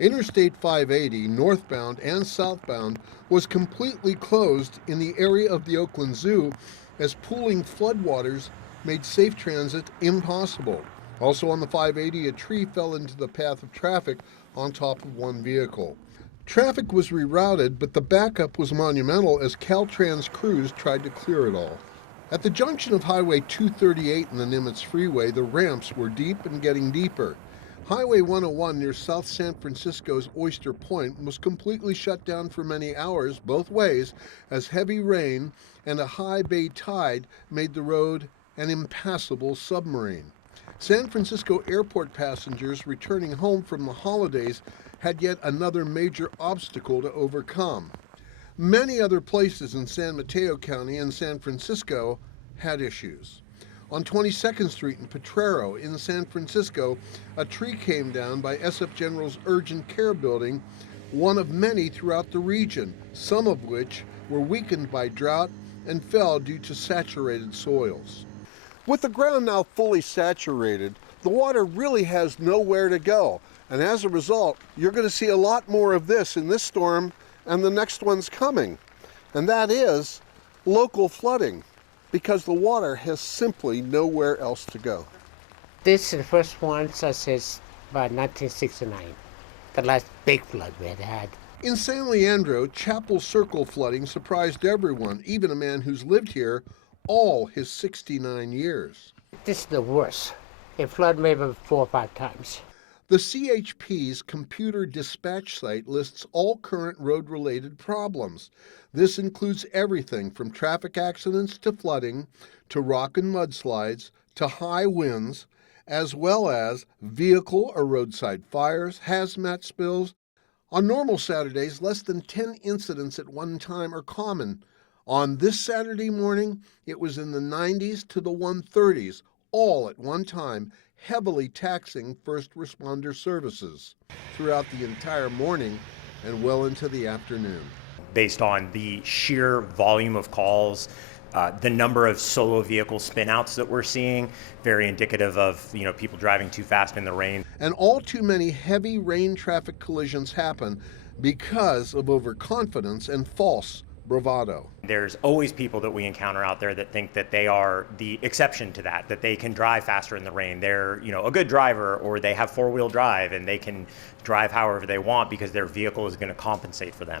Interstate 580, northbound and southbound, was completely closed in the area of the Oakland Zoo as pooling floodwaters made safe transit impossible. Also on the 580, a tree fell into the path of traffic on top of one vehicle. Traffic was rerouted, but the backup was monumental as Caltrans crews tried to clear it all. At the junction of Highway 238 and the Nimitz Freeway, the ramps were deep and getting deeper. Highway 101 near South San Francisco's Oyster Point was completely shut down for many hours both ways as heavy rain and a high bay tide made the road an impassable submarine. San Francisco airport passengers returning home from the holidays had yet another major obstacle to overcome. Many other places in San Mateo County and San Francisco had issues. On 22nd Street in Potrero in San Francisco, a tree came down by SF General's Urgent Care Building, one of many throughout the region, some of which were weakened by drought and fell due to saturated soils. With the ground now fully saturated, the water really has nowhere to go, and as a result, you're going to see a lot more of this in this storm and the next one's coming, and that is local flooding, because the water has simply nowhere else to go. This is the first one since about 1969, the last big flood we had. In San Leandro, Chapel Circle flooding surprised everyone, even a man who's lived here all his 69 years. This is the worst. It flooded maybe 4 or 5 times. The CHP's computer dispatch site lists all current road-related problems. This includes everything from traffic accidents to flooding, to rock and mudslides, to high winds, as well as vehicle or roadside fires, hazmat spills. On normal Saturdays, less than 10 incidents at one time are common. On this Saturday morning, it was in the 90s to the 130s, all at one time, heavily taxing first responder services throughout the entire morning and well into the afternoon. Based on the sheer volume of calls, the number of solo vehicle spinouts that we're seeing, very indicative of people driving too fast in the rain. And all too many heavy rain traffic collisions happen because of overconfidence and false bravado. There's always people that we encounter out there that think that they are the exception to that they can drive faster in the rain. They're, a good driver, or they have four-wheel drive and they can drive however they want because their vehicle is going to compensate for them.